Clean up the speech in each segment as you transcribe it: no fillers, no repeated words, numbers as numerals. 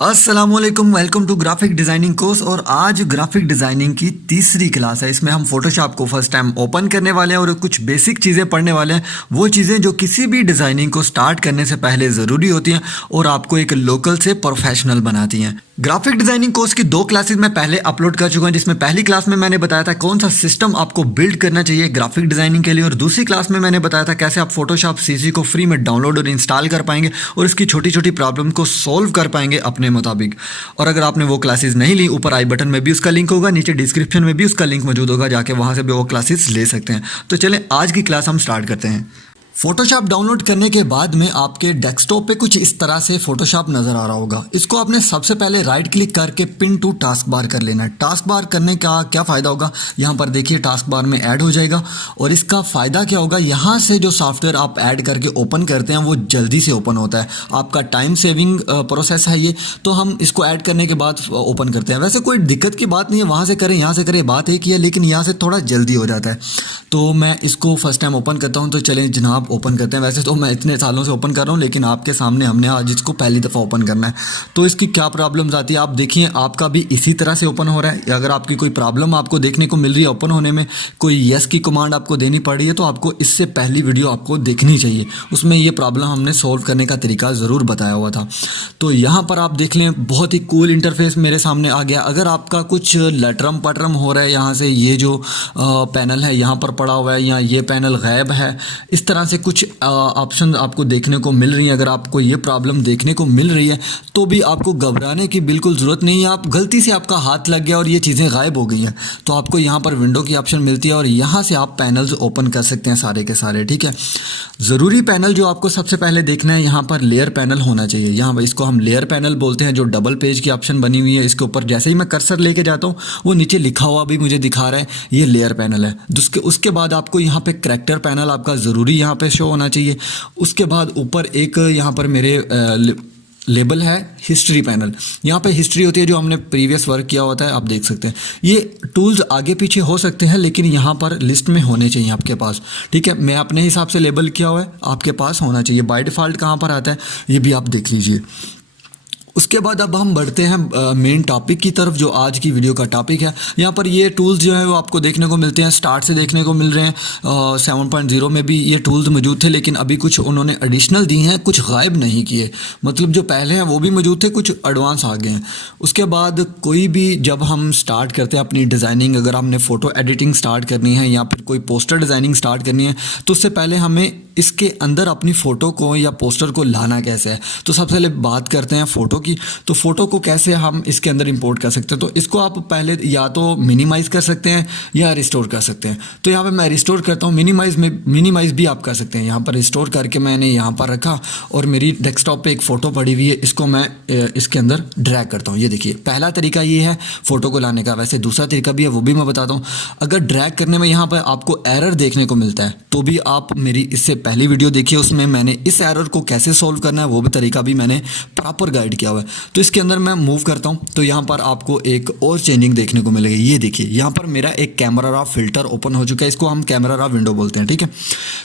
अस्सलामुअलैकुम, welcome to graphic designing course. और आज ग्राफिक डिज़ाइनिंग की तीसरी क्लास है। इसमें हम फोटोशॉप को फर्स्ट टाइम ओपन करने वाले हैं और कुछ बेसिक चीज़ें पढ़ने वाले हैं, वो चीज़ें जो किसी भी डिज़ाइनिंग को स्टार्ट करने से पहले ज़रूरी होती हैं और आपको एक लोकल से प्रोफेशनल बनाती हैं। ग्राफिक डिज़ाइनिंग कोर्स की 2 क्लासेस मैं पहले अपलोड कर चुका हूं, जिसमें पहली क्लास में मैंने बताया था कौन सा सिस्टम आपको बिल्ड करना चाहिए ग्राफिक डिज़ाइनिंग के लिए, और दूसरी क्लास में मैंने बताया था कैसे आप फोटोशॉप सीसी को फ्री में डाउनलोड और इंस्टॉल कर पाएंगे और इसकी छोटी छोटी प्रॉब्लम को सॉल्व कर पाएंगे अपने मुताबिक। और अगर आपने वो क्लासेस नहीं ली, ऊपर आई बटन में भी उसका लिंक होगा, नीचे डिस्क्रिप्शन में भी उसका लिंक मौजूद होगा, जाके वहाँ से भी वो क्लासेस ले सकते हैं। तो चलें आज की क्लास हम स्टार्ट करते हैं। फोटोशॉप डाउनलोड करने के बाद में आपके डेस्कटॉप पे कुछ इस तरह से फोटोशॉप नज़र आ रहा होगा। इसको आपने सबसे पहले राइट क्लिक करके पिन टू टास्क बार कर लेना है। टास्क बार करने का क्या फ़ायदा होगा, यहाँ पर देखिए टास्क बार में ऐड हो जाएगा। और इसका फ़ायदा क्या होगा, यहाँ से जो सॉफ्टवेयर आप ऐड करके ओपन करते हैं वो जल्दी से ओपन होता है। आपका टाइम सेविंग प्रोसेस है ये, तो हम इसको ऐड करने के बाद ओपन करते हैं। वैसे कोई दिक्कत की बात नहीं है, वहाँ से करें यहाँ से करें, बात एक ही है, लेकिन यहाँ से थोड़ा जल्दी हो जाता है। तो मैं इसको फर्स्ट टाइम ओपन करता हूँ। तो चलें जनाब ओपन करते हैं। वैसे तो मैं इतने सालों से ओपन कर रहा हूँ, लेकिन आपके सामने हमने आज इसको पहली दफ़ा ओपन करना है। तो इसकी क्या प्रॉब्लम्स आती है आप देखिए, आपका भी इसी तरह से ओपन हो रहा है। अगर आपकी कोई प्रॉब्लम आपको देखने को मिल रही है ओपन होने में, कोई यस की कमांड आपको देनी पड़ रही है, तो आपको इससे पहली वीडियो आपको देखनी चाहिए। उसमें ये प्रॉब्लम हमने सॉल्व करने का तरीका ज़रूर बताया हुआ था। तो यहाँ पर आप देख लें, बहुत ही कूल इंटरफेस मेरे सामने आ गया। अगर आपका कुछ लटरम पटरम हो रहा है, यहाँ से ये जो पैनल है यहाँ पर पड़ा हुआ है, या ये पैनल गायब है, इस तरह से कुछ ऑप्शन आपको देखने को मिल रही है। अगर आपको ये प्रॉब्लम देखने को मिल रही है तो भी आपको घबराने की बिल्कुल ज़रूरत नहीं है। आप गलती से आपका हाथ लग गया और ये चीज़ें गायब हो गई हैं, तो आपको यहाँ पर विंडो की ऑप्शन मिलती है और यहाँ से आप पैनल्स ओपन कर सकते हैं सारे के सारे। ठीक है, ज़रूरी पैनल जो आपको सबसे पहले देखना है, यहाँ पर लेयर पैनल होना चाहिए। यहाँ पर इसको हम लेयर पैनल बोलते हैं, जो डबल पेज की ऑप्शन बनी हुई है। इसके ऊपर जैसे ही मैं कर्सर लेके जाता हूँ, वो नीचे लिखा हुआ भी मुझे दिखा रहा है ये लेयर पैनल है। उसके बाद आपको यहाँ पे करैक्टर पैनल आपका ज़रूरी यहाँ पे शो होना चाहिए। उसके बाद ऊपर एक यहाँ पर मेरे लेबल है हिस्ट्री पैनल। यहाँ पे हिस्ट्री होती है जो हमने प्रीवियस वर्क किया होता है, आप देख सकते हैं। ये टूल्स आगे पीछे हो सकते हैं, लेकिन यहाँ पर लिस्ट में होने चाहिए आपके पास। ठीक है, मैं अपने हिसाब से लेबल किया हुआ है, आपके पास होना चाहिए। बाय डिफ़ॉल्ट कहाँ पर आता है ये भी आप देख लीजिए। उसके बाद अब हम बढ़ते हैं मेन टॉपिक की तरफ, जो आज की वीडियो का टॉपिक है। यहाँ पर ये टूल्स जो है वो आपको देखने को मिलते हैं, स्टार्ट से देखने को मिल रहे हैं। 7.0 में भी ये टूल्स मौजूद थे, लेकिन अभी कुछ उन्होंने एडिशनल दी हैं, कुछ गायब नहीं किए। मतलब जो पहले हैं वो भी मौजूद थे, कुछ एडवांस आ गए हैं। उसके बाद कोई भी जब हम स्टार्ट करते हैं अपनी डिज़ाइनिंग, अगर हमने फ़ोटो एडिटिंग स्टार्ट करनी है या फिर कोई पोस्टर डिज़ाइनिंग स्टार्ट करनी है, तो उससे पहले हमें इसके अंदर अपनी फ़ोटो को या पोस्टर को लाना कैसे है। तो सबसे पहले बात करते हैं फ़ोटो की। तो फ़ोटो को कैसे हम इसके अंदर इंपोर्ट कर सकते हैं, तो इसको आप पहले या तो मिनिमाइज़ कर सकते हैं या रिस्टोर कर सकते हैं। तो यहाँ पे मैं रिस्टोर करता हूँ, मिनिमाइज़ भी आप कर सकते हैं। यहाँ पर रिस्टोर करके मैंने यहाँ पर रखा और मेरी डेस्कटॉप पे एक फ़ोटो पड़ी हुई है, इसको मैं इसके अंदर ड्रैग करता हूँ। ये देखिए, पहला तरीका ये है फ़ोटो को लाने का। वैसे दूसरा तरीका भी है, वो भी मैं बताता हूँ। अगर ड्रैग करने में यहाँ पर आपको एरर देखने को मिलता है, तो भी आप मेरी इससे पहली वीडियो देखिए, उसमें मैंने इस एरर को कैसे सोल्व करना है वो भी तरीका भी मैंने प्रॉपर गाइड किया हुआ है। तो इसके अंदर मैं मूव करता हूँ, तो यहाँ पर आपको एक और चेंजिंग देखने को मिलेगी। ये देखिए, यहाँ पर मेरा एक कैमरा रॉ फिल्टर ओपन हो चुका है, इसको हम कैमरा रॉ विंडो बोलते हैं। ठीक है,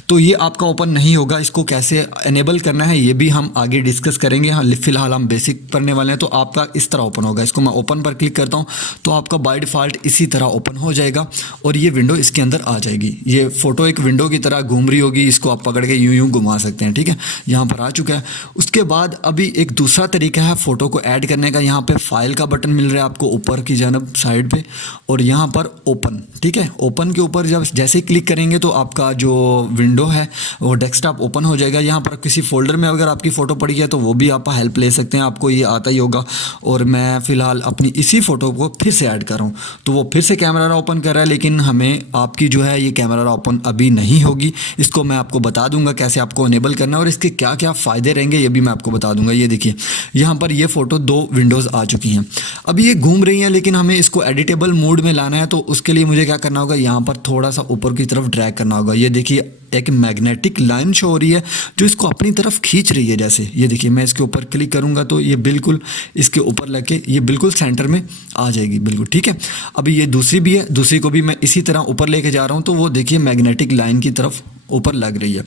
तो ये आपका ओपन नहीं होगा। इसको कैसे एनेबल करना है ये भी हम आगे डिस्कस करेंगे। हाँ, फिलहाल हम बेसिक पढ़ने वाले हैं। तो आपका इस तरह ओपन होगा। इसको मैं ओपन पर क्लिक करता हूँ तो आपका बाय डिफ़ॉल्ट इसी तरह ओपन हो जाएगा और ये विंडो इसके अंदर आ जाएगी। ये फ़ोटो एक विंडो की तरह घूम रही होगी, इसको आप पकड़ के यूं घुमा सकते हैं। ठीक है, यहाँ पर आ चुका है। उसके बाद अभी एक दूसरा तरीका है फ़ोटो को ऐड करने का। यहाँ पे फाइल का बटन मिल रहा है आपको ऊपर की जानब साइड पे, और यहाँ पर ओपन। ठीक है, ओपन के ऊपर जब जैसे ही क्लिक करेंगे तो आपका जो विंडो है वो डेस्कटॉप ओपन हो जाएगा। यहाँ पर किसी फोल्डर में अगर आपकी फ़ोटो पड़ी है तो वो भी आप हेल्प ले सकते हैं, आपको ये आता ही होगा। और मैं फ़िलहाल अपनी इसी फ़ोटो को फिर से ऐड कर रहा हूँ, तो वो फिर से कैमरा ओपन कर रहा है, लेकिन हमें आपकी जो है ये कैमरा ओपन अभी नहीं होगी। इसको मैं आपको बता दूंगा कैसे आपको इनेबल करना है और इसके क्या क्या फ़ायदे रहेंगे ये भी मैं आपको बता दूंगा। ये देखिए, यहाँ पर ये फ़ोटो 2 विंडोज़ आ चुकी हैं। अभी ये घूम रही हैं, लेकिन हमें इसको एडिटेबल मोड में लाना है, तो उसके लिए मुझे क्या करना होगा, यहाँ पर थोड़ा सा ऊपर की तरफ ड्रैग करना होगा। ये देखिए, एक मैग्नेटिक लाइन शो हो रही है जो इसको अपनी तरफ खींच रही है। जैसे ये देखिए, मैं इसके ऊपर क्लिक करूँगा तो ये बिल्कुल इसके ऊपर लग के ये बिल्कुल सेंटर में आ जाएगी, बिल्कुल। ठीक है, अभी ये दूसरी भी है, दूसरी को भी मैं इसी तरह ऊपर लेके जा रहा हूँ, तो वो देखिए मैग्नेटिक लाइन की तरफ ऊपर लग रही है।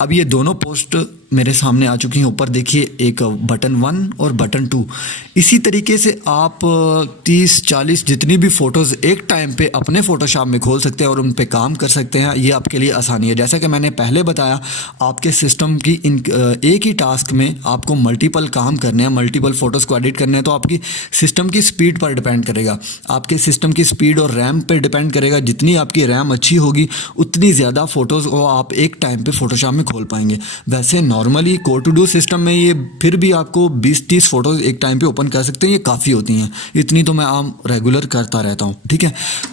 अब ये दोनों पोस्ट मेरे सामने आ चुकी हैं। ऊपर देखिए एक बटन 1 और बटन 2। इसी तरीके से आप 30-40 जितनी भी फ़ोटोज़ एक टाइम पे अपने फ़ोटोशॉप में खोल सकते हैं और उन पे काम कर सकते हैं। ये आपके लिए आसानी है। जैसा कि मैंने पहले बताया, आपके सिस्टम की एक ही टास्क में आपको मल्टीपल काम करने हैं, मल्टीपल फ़ोटोज़ को एडिट करने हैं, तो आपकी सिस्टम की स्पीड पर डिपेंड करेगा। आपके सिस्टम की स्पीड और रैम पे डिपेंड करेगा। जितनी आपकी रैम अच्छी होगी उतनी ज़्यादा फ़ोटोज़ को आप एक टाइम पे फ़ोटोशॉप में खोल पाएंगे। वैसे normally code to do system में ये फिर भी आपको 20-30 फ़ोटोज़ एक टाइम पे ओपन कर सकते हैं, ये काफ़ी होती हैं। इतनी तो मैं आम रेगुलर करता रहता हूँ, ठीक है।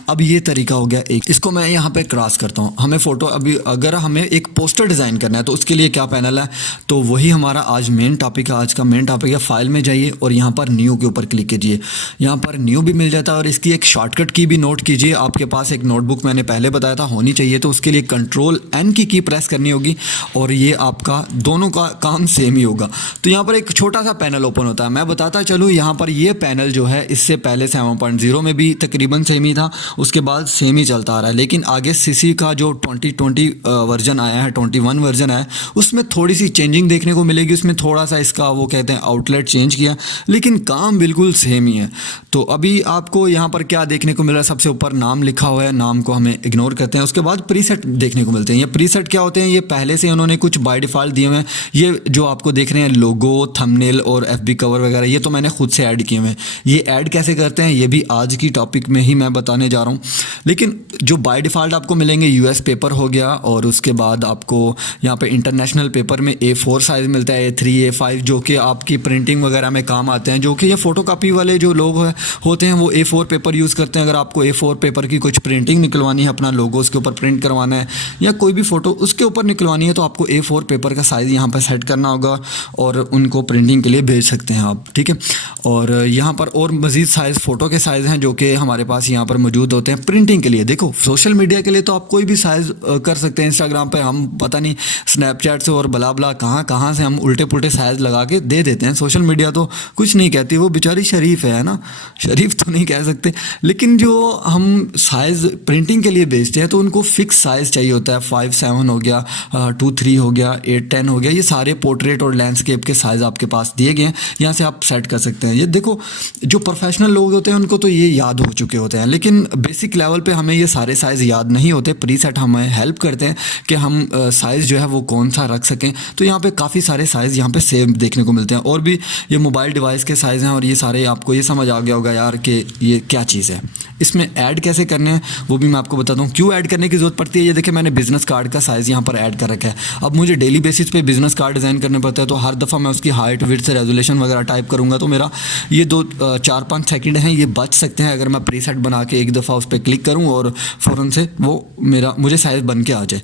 अब ये तरीका हो गया एक। इसको मैं यहाँ पे क्रॉस करता हूँ। हमें फ़ोटो अभी अगर हमें एक पोस्टर डिज़ाइन करना है तो उसके लिए क्या पैनल है, तो वही हमारा आज मेन टॉपिक है। आज का मेन टॉपिक है, फाइल में जाइए और यहाँ पर न्यू के ऊपर क्लिक कीजिए। यहाँ पर न्यू भी मिल जाता है और इसकी एक शॉर्टकट की भी नोट कीजिए। आपके पास एक नोटबुक मैंने पहले बताया था होनी चाहिए, तो उसके लिए Ctrl+N की प्रेस करनी होगी और ये आपका दोनों का काम सेम ही होगा। तो यहाँ पर एक छोटा सा पैनल ओपन होता है। मैं बताता चलूँ, यहाँ पर ये पैनल जो है इससे पहले 7.0 में भी तकरीबन सेम ही था, उसके बाद सेम ही चलता आ रहा है। लेकिन आगे सीसी का जो 2020 वर्जन आया है, 21 वर्जन आया है, उसमें थोड़ी सी चेंजिंग देखने को मिलेगी। उसमें थोड़ा सा इसका वो कहते हैं आउटलेट चेंज किया, लेकिन काम बिल्कुल सेम ही है। तो अभी आपको यहाँ पर क्या देखने को मिल रहा है, सबसे ऊपर नाम लिखा हुआ है, नाम को हमें इग्नोर करते हैं। उसके बाद प्रीसेट देखने को मिलते हैं। ये प्रीसेट क्या होते हैं, ये पहले से उन्होंने कुछ बाय डिफ़ॉल्ट दिए हुए हैं। ये जो आपको देख रहे हैं लोगो, थंबनेल और एफबी कवर वगैरह, ये तो मैंने खुद से ऐड किए हुए हैं। ये ऐड कैसे करते हैं ये भी आज की टॉपिक में ही मैं बताने जा रहा हूँ। लेकिन जो बाय डिफ़ॉल्ट आपको मिलेंगे, यूएस पेपर हो गया, और उसके बाद आपको यहाँ पे इंटरनेशनल पेपर में A4 साइज़ मिलता है, A3, A5, जो कि आपकी प्रिंटिंग वगैरह में काम आते हैं। जो कि ये फ़ोटोकॉपी वाले जो लोग होते हैं वो A4 पेपर यूज़ करते हैं। अगर आपको A4 पेपर की कुछ प्रिंटिंग निकलवानी है, अपना लोगो उसके ऊपर प्रिंट करवाना है या कोई भी फ़ोटो उसके ऊपर निकलवानी है, तो आपको A4 पेपर का साइज़ यहाँ पर सेट करना होगा और उनको प्रिंटिंग के लिए भेज सकते हैं आप, ठीक है। और यहाँ पर और मज़ीद साइज़ फ़ोटो के साइज़ हैं जो कि हमारे पास यहाँ पर मौजूद होते हैं प्रिंटिंग के लिए। देखो, सोशल मीडिया के लिए तो आप कोई भी साइज़ कर सकते हैं। इंस्टाग्राम पे हम पता नहीं स्नैपचैट से और बला बला कहाँ से हम उल्टे पुल्टे साइज़ लगा के दे देते हैं। सोशल मीडिया तो कुछ नहीं कहती, वो बेचारी शरीफ है ना, शरीफ तो नहीं कह सकते। लेकिन जो हम साइज़ प्रिंटिंग के लिए बेचते हैं तो उनको फिक्स साइज़ चाहिए होता है। 5-7 हो गया, 2-3 हो गया, 8-10 हो गया। ये सारे पोर्ट्रेट और लैंडस्केप के साइज़ आपके पास दिए गए हैं, यहाँ से आप सेट कर सकते हैं। ये देखो, जो प्रोफेशनल लोग होते हैं उनको तो ये याद हो चुके होते हैं, लेकिन बेसिक लेवल पे हमें ये सारे साइज़ याद नहीं होते। प्रीसेट हमें हेल्प करते हैं कि हम साइज़ जो है वो कौन सा रख सकें। तो यहाँ पे काफ़ी सारे साइज़ यहाँ पे सेम देखने को मिलते हैं। और भी ये मोबाइल डिवाइस के साइज़ हैं और ये सारे आपको ये समझ आ गया होगा यार कि ये क्या चीज़ है। इसमें ऐड कैसे करने हैं वो भी मैं आपको बताता हूँ, क्यों ऐड करने की ज़रूरत पड़ती है। ये देखिए, मैंने बिज़नेस कार्ड का साइज़ यहाँ पर ऐड कर रखा है। अब मुझे डेली बेसिस पे बिज़नेस कार्ड डिज़ाइन करने पड़ता है, तो हर दफ़ा मैं उसकी हाइट, विड्थ, रेजोल्यूशन वगैरह टाइप करूँगा तो मेरा ये 4-5 सेकंड हैं, ये बच सकते हैं अगर मैं प्रीसेट बना के एक दफ़ा उस पर क्लिक करूँ और फ़ौरन से वो मुझे साइज़ बन के आ जाए।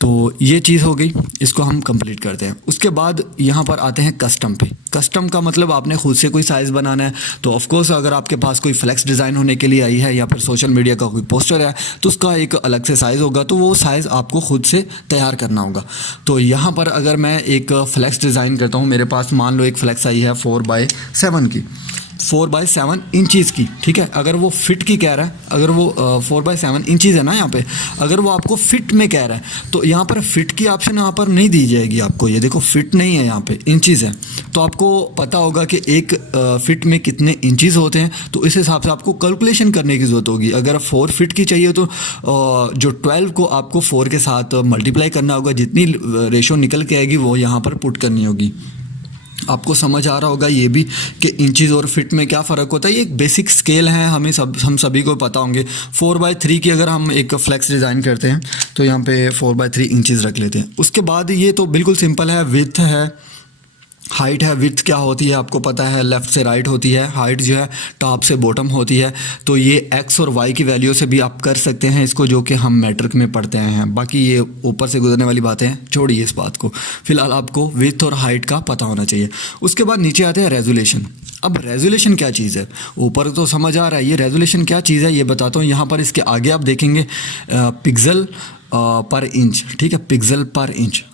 तो ये चीज़ हो गई, इसको हम कंप्लीट करते हैं। उसके बाद यहाँ पर आते हैं कस्टम पे। कस्टम का मतलब आपने खुद से कोई साइज़ बनाना है, तो ऑफकोर्स अगर आपके पास कोई फ्लेक्स डिज़ाइन होने के लिए आई है या फिर सोशल मीडिया का कोई पोस्टर है तो उसका एक अलग से साइज़ होगा, तो वो साइज़ आपको खुद से तैयार करना होगा। तो यहाँ पर अगर मैं एक फ्लेक्स डिज़ाइन करता हूँ, मेरे पास मान लो एक फ्लेक्स आई है 4x7 की, 4x7 इंचज़ की, ठीक है। अगर वो फिट की कह रहा है, अगर वो 4x7 इंचज़ है ना यहाँ पे, अगर वो आपको फिट में कह रहा है तो यहाँ पर फिट की ऑप्शन यहाँ पर नहीं दी जाएगी आपको। ये देखो, फिट नहीं है, यहाँ पे इंचज़ है। तो आपको पता होगा कि एक फिट में कितने इंचज़ होते हैं, तो इस हिसाब से आपको कैलकुलेशन करने की ज़रूरत होगी। अगर 4 फिट की चाहिए तो जो 12 को आपको 4 के साथ मल्टीप्लाई करना होगा, जितनी रेशो निकल के आएगी वो यहाँ पर पुट करनी होगी। आपको समझ आ रहा होगा ये भी कि इंचज़ और फिट में क्या फ़र्क होता है। ये एक बेसिक स्केल है, हम सभी को पता होंगे। 4x3 की अगर हम एक फ्लेक्स डिज़ाइन करते हैं तो यहाँ पे 4x3 इंचज़ रख लेते हैं। उसके बाद ये तो बिल्कुल सिंपल है, विड्थ है, हाइट है। विड्थ क्या होती है आपको पता है, लेफ़्ट से राइट होती है। हाइट जो है टॉप से बॉटम होती है। तो ये एक्स और वाई की वैल्यू से भी आप कर सकते हैं इसको, जो कि हम मैट्रिक में पढ़ते हैं। बाकी ये ऊपर से गुजरने वाली बातें हैं, छोड़िए इस बात को। फिलहाल आपको विड्थ और हाइट का पता होना चाहिए। उसके बाद नीचे आते हैं रेजोल्यूशन। अब रेजोल्यूशन क्या चीज़ है, ऊपर तो समझ आ रहा है। ये रेजोल्यूशन क्या चीज़ है ये बताता हूँ। यहाँ पर इसके आगे आप देखेंगे पिक्सल पर इंच, ठीक है, पिक्सल पर इंच।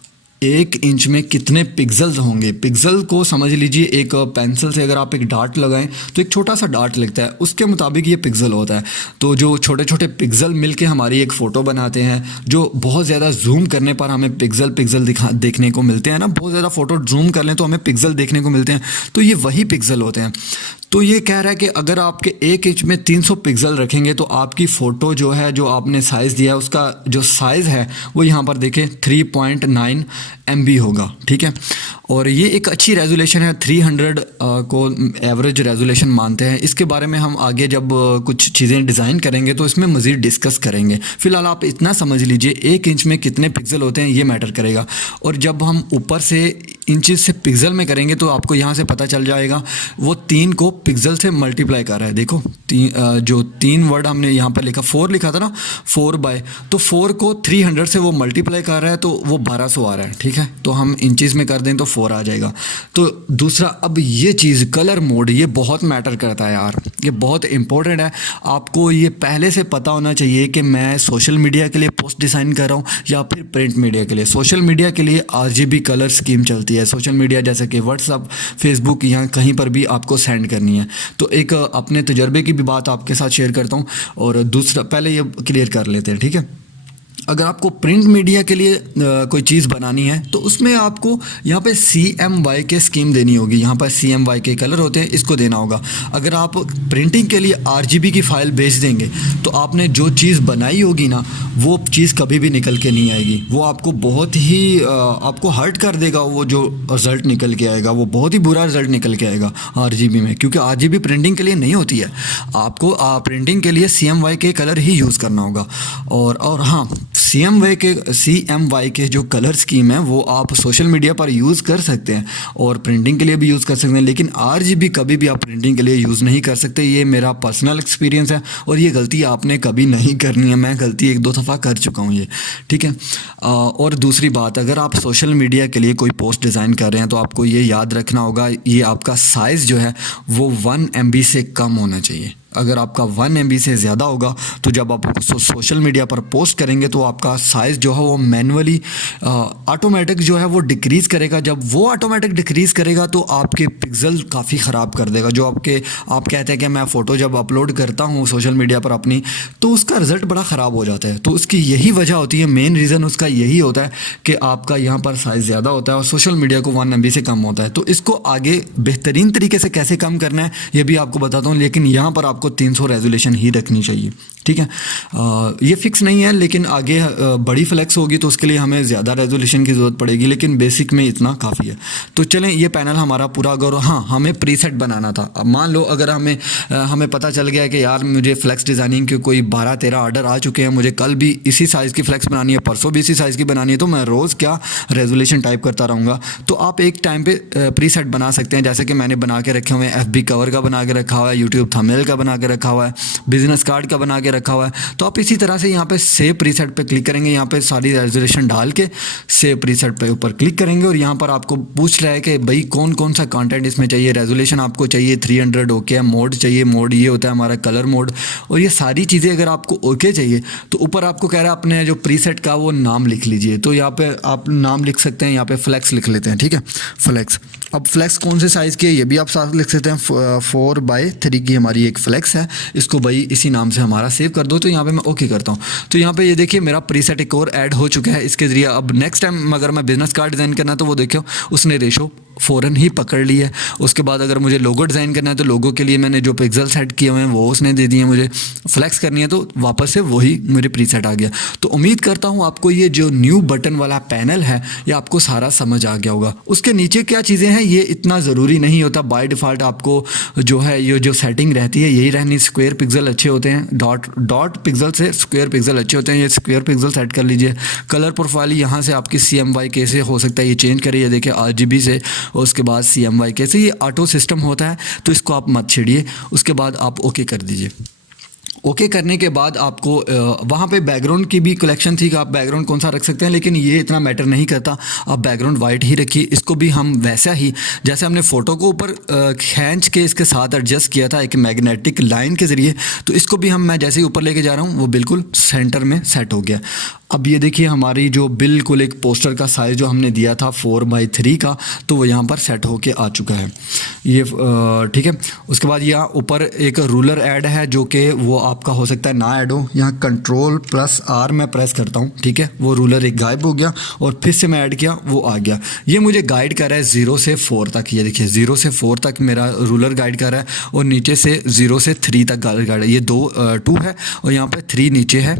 1 इंच में कितने पिक्सल्स होंगे। पिक्सल को समझ लीजिए एक पेंसिल से अगर आप एक डार्ट लगाएं तो एक छोटा सा डार्ट लगता है, उसके मुताबिक ये पिक्सल होता है। तो जो छोटे छोटे पिक्सल मिलके हमारी एक फ़ोटो बनाते हैं, जो बहुत ज़्यादा जूम करने पर हमें पिक्सल पिक्सल देखने को मिलते हैं ना, बहुत ज़्यादा फ़ोटो जूम कर लें तो हमें पिक्सल देखने को मिलते हैं, तो ये वही पिक्सल होते हैं। तो ये कह रहा है कि अगर आपके 1 इंच में 300 पिक्सल रखेंगे तो आपकी फ़ोटो जो है, जो आपने साइज़ दिया है, उसका जो साइज़ है वो यहाँ पर देखें 3.9 MB होगा, ठीक है। और ये एक अच्छी रेजोल्यूशन है, 300 को एवरेज रेजोल्यूशन मानते हैं। इसके बारे में हम आगे जब कुछ चीज़ें डिज़ाइन करेंगे तो इसमें मज़ीद डिस्कस करेंगे। फ़िलहाल आप इतना समझ लीजिए 1 इंच में कितने पिक्सल होते हैं ये मैटर करेगा। और जब हम ऊपर से इंचेस से पिक्सल में करेंगे तो आपको यहाँ से पता चल जाएगा वो 3 को पिक्सल से मल्टीप्लाई कर रहा है। देखो जो 3 वर्ड हमने यहाँ पर लिखा, 4 लिखा था ना, 4 बाय, तो 4 को 300 से वो मल्टीप्लाई कर रहा है तो वो 1200 आ रहा है, ठीक है। तो हम इंचेस में कर दें तो 4 आ जाएगा। तो दूसरा, अब ये चीज़ कलर मोड, ये बहुत मैटर करता है यार, ये बहुत इंपॉर्टेंट है। आपको ये पहले से पता होना चाहिए कि मैं सोशल मीडिया के लिए पोस्ट डिज़ाइन कर रहा हूँ या फिर प्रिंट मीडिया के लिए। सोशल मीडिया के लिए RGB कलर स्कीम चलती है। सोशल मीडिया जैसे कि व्हाट्सअप, फेसबुक, यहाँ कहीं पर भी आपको सेंड करनी है। तो एक अपने तजर्बे की भी बात आपके साथ शेयर करता हूँ। और दूसरा, पहले ये क्लियर कर लेते हैं, ठीक है। अगर आपको प्रिंट मीडिया के लिए कोई चीज़ बनानी है तो उसमें आपको यहाँ पे CMYK के स्कीम देनी होगी। यहाँ पर CMYK के कलर होते हैं, इसको देना होगा। अगर आप प्रिंटिंग के लिए RGB की फ़ाइल भेज देंगे तो आपने जो चीज़ बनाई होगी ना, वो चीज़ कभी भी निकल के नहीं आएगी। वो आपको बहुत ही आपको हर्ट कर देगा। वो जो रिज़ल्ट निकल के आएगा वो बहुत ही बुरा रिज़ल्ट निकल के आएगा RGB में, क्योंकि RGB प्रिंटिंग के लिए नहीं होती है। आपको प्रिंटिंग के लिए CMYK कलर ही यूज़ करना होगा। और हाँ, CMYK जो कलर स्कीम है वो आप सोशल मीडिया पर यूज़ कर सकते हैं और प्रिंटिंग के लिए भी यूज़ कर सकते हैं, लेकिन RGB कभी भी आप प्रिंटिंग के लिए यूज़ नहीं कर सकते। ये मेरा पर्सनल एक्सपीरियंस है और ये गलती आपने कभी नहीं करनी है। मैं गलती 1-2 दफ़ा कर चुका हूँ ये, ठीक है। और दूसरी बात, अगर आप सोशल मीडिया के लिए कोई पोस्ट डिज़ाइन कर रहे हैं तो आपको ये याद रखना होगा, ये आपका साइज़ जो है वो 1 MB से कम होना चाहिए। अगर आपका 1 MB से ज़्यादा होगा तो जब आप सोशल मीडिया पर पोस्ट करेंगे तो आपका साइज़ जो है वो मैनुअली ऑटोमेटिक जो है वो डिक्रीज़ करेगा। जब वो ऑटोमेटिक डिक्रीज़ करेगा तो आपके पिक्सल काफ़ी ख़राब कर देगा। जो आप कहते हैं कि मैं फ़ोटो जब अपलोड करता हूँ सोशल मीडिया पर अपनी, तो उसका रिज़ल्ट बड़ा ख़राब हो जाता है। तो उसकी यही वजह होती है, मेन रीज़न उसका यही होता है कि आपका यहाँ पर साइज़ ज़्यादा होता है और सोशल मीडिया को 1 MB से कम होता है। तो इसको आगे बेहतरीन तरीके से कैसे कम करना है ये भी आपको बताता हूँ, लेकिन यहाँ पर आपको 300 रेजोल्यूशन ही रखनी चाहिए, ठीक है। ये फिक्स नहीं है, लेकिन आगे बड़ी फ्लैक्स होगी तो उसके लिए हमें ज़्यादा रेजोल्यूशन की ज़रूरत पड़ेगी, लेकिन बेसिक में इतना काफ़ी है। तो चलें, ये पैनल हमारा पूरा अगर हाँ हमें प्रीसेट बनाना था। अब मान लो अगर हमें पता चल गया कि यार मुझे फ्लैक्स डिज़ाइनिंग के कोई 12-13 ऑर्डर आ चुके हैं, मुझे कल भी इसी साइज़ की फ्लैक्स बनानी है, परसों भी इसी साइज़ की बनानी है, तो मैं रोज़ क्या रेजोल्यूशन टाइप करता रहूँगा। तो आप एक टाइम पे प्रीसेट बना सकते हैं, जैसे कि मैंने बना के रखे हुए हैं, FB कवर का बना के रखा हुआ है, यूट्यूब थंबनेल का बना के रखा हुआ है, बिजनेस कार्ड का बना के रखा हुआ है। तो आप इसी तरह से यहाँ पे सेव प्रीसेट पे क्लिक करेंगे, यहाँ पे सारी रेजोल्यूशन डाल के सेव प्रीसेट पे ऊपर क्लिक करेंगे और यहाँ पर आपको पूछ रहा है कि भाई कौन कौन सा कंटेंट इसमें चाहिए। रेजोल्यूशन आपको चाहिए 300 ओके है, मोड चाहिए, मोड ये होता है हमारा कलर मोड, और ये सारी चीज़ें अगर आपको ओके चाहिए तो ऊपर आपको कह रहा है अपने जो प्रीसेट का वो नाम लिख लीजिए। तो यहाँ पे आप नाम लिख सकते हैं, यहाँ पे फ्लैक्स लिख लेते हैं, ठीक है, फ्लैक्स। अब फ्लैक्स कौन से साइज़ की है ये भी आप साथ लिख सकते हैं। 4/3 की हमारी एक फ्लैक्स है, इसको भाई इसी नाम से हमारा सेव कर दो। तो यहाँ पे मैं ओके करता हूँ। तो यहाँ पे ये देखिए मेरा प्रीसेट एक और ऐड हो चुका है इसके ज़रिए। अब नेक्स्ट टाइम अगर मैं बिजनेस कार्ड डिज़ाइन करना है तो वो देखो उसने रेशो फ़ौरन ही पकड़ ली है। उसके बाद अगर मुझे लोगो डिज़ाइन करना है तो लोगो के लिए मैंने जो पिक्सल सेट किए हुए हैं वो उसने दे दिए। मुझे फ्लैक्स करनी है तो वापस से वही मेरे प्रीसेट आ गया। तो उम्मीद करता हूँ आपको ये जो न्यू बटन वाला पैनल है ये आपको सारा समझ आ गया होगा। उसके नीचे क्या चीज़ें हैं ये इतना ज़रूरी नहीं होता। बाय डिफ़ॉल्ट आपको जो है ये जो सेटिंग रहती है यही रहनी। स्क्वायर पिक्सल अच्छे होते हैं, डॉट पिक्सल से स्क्वायर पिक्सल अच्छे होते हैं, ये स्क्वायर पिक्सल सेट कर लीजिए। कलर प्रोफाइल यहाँ से आपकी CMYK से हो सकता है ये चेंज करिए, देखिए RGB से, और उसके बाद CMYK से। ये ऑटो सिस्टम होता है तो इसको आप मत छेड़िए। उसके बाद आप ओके कर दीजिए। ओके करने के बाद आपको वहाँ पे बैकग्राउंड की भी कलेक्शन थी कि आप बैकग्राउंड कौन सा रख सकते हैं, लेकिन ये इतना मैटर नहीं करता। आप बैकग्राउंड वाइट ही रखिए। इसको भी हम वैसा ही जैसे हमने फ़ोटो को ऊपर खींच के इसके साथ एडजस्ट किया था एक मैग्नेटिक लाइन के ज़रिए, तो इसको भी मैं जैसे ही ऊपर लेके जा रहा हूँ वो बिल्कुल सेंटर में सेट हो गया। अब ये देखिए हमारी जो बिल्कुल एक पोस्टर का साइज़ जो हमने दिया था 4x3 का, तो वो यहाँ पर सेट होके आ चुका है ये। ठीक है, उसके बाद यहाँ ऊपर एक रूलर ऐड है जो कि वो आपका हो सकता है ना ऐड हो। यहाँ Ctrl+R मैं प्रेस करता हूँ, ठीक है, वो रूलर एक गायब हो गया और फिर से मैं ऐड किया, वो आ गया। ये मुझे गाइड कर रहा है 0 से 4 तक। ये देखिए 0 से 4 तक मेरा रूलर गाइड कर रहा है और नीचे से 0 से 3 तक गाइड है। ये 2 है और यहाँ पे 3 नीचे है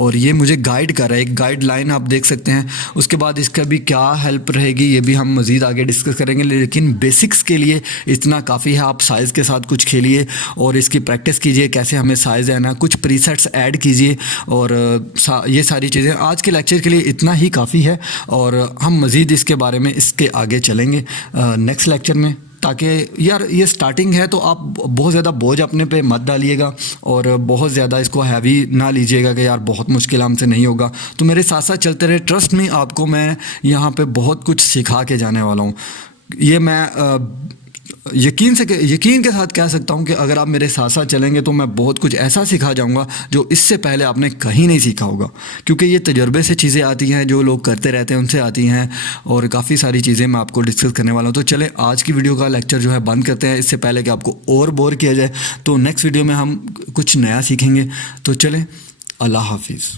और ये मुझे गाइड कर रहा है, एक गाइड लाइन आप देख सकते हैं। उसके बाद इसका भी क्या हेल्प रहेगी ये भी हम मज़ीद आगे डिस्कस करेंगे, लेकिन बेसिक्स के लिए इतना काफ़ी है। आप साइज़ के साथ कुछ खेलिए और इसकी प्रैक्टिस कीजिए, कैसे हमें साइज़ है ना, कुछ प्रीसेट्स ऐड कीजिए और ये सारी चीज़ें आज के लेक्चर के लिए इतना ही काफ़ी है और हम मज़ीद इसके बारे में इसके आगे चलेंगे नेक्स्ट लेक्चर में। ताकि यार ये स्टार्टिंग है तो आप बहुत ज़्यादा बोझ अपने पे मत डालिएगा और बहुत ज़्यादा इसको हैवी ना लीजिएगा कि यार बहुत मुश्किल हमसे नहीं होगा। तो मेरे साथ साथ चलते रहे, ट्रस्ट में आपको मैं यहाँ पे बहुत कुछ सिखा के जाने वाला हूँ। ये मैं यकीन के साथ कह सकता हूँ कि अगर आप मेरे साथ साथ चलेंगे तो मैं बहुत कुछ ऐसा सिखा जाऊँगा जो इससे पहले आपने कहीं नहीं सीखा होगा, क्योंकि ये तजर्बे से चीज़ें आती हैं, जो लोग करते रहते हैं उनसे आती हैं और काफ़ी सारी चीज़ें मैं आपको डिस्कस करने वाला हूँ। तो चले आज की वीडियो का लेक्चर जो है बंद करते हैं, इससे पहले कि आपको और बोर किया जाए। तो नेक्स्ट वीडियो में हम कुछ नया सीखेंगे। तो चले, अल्लाह हाफिज़।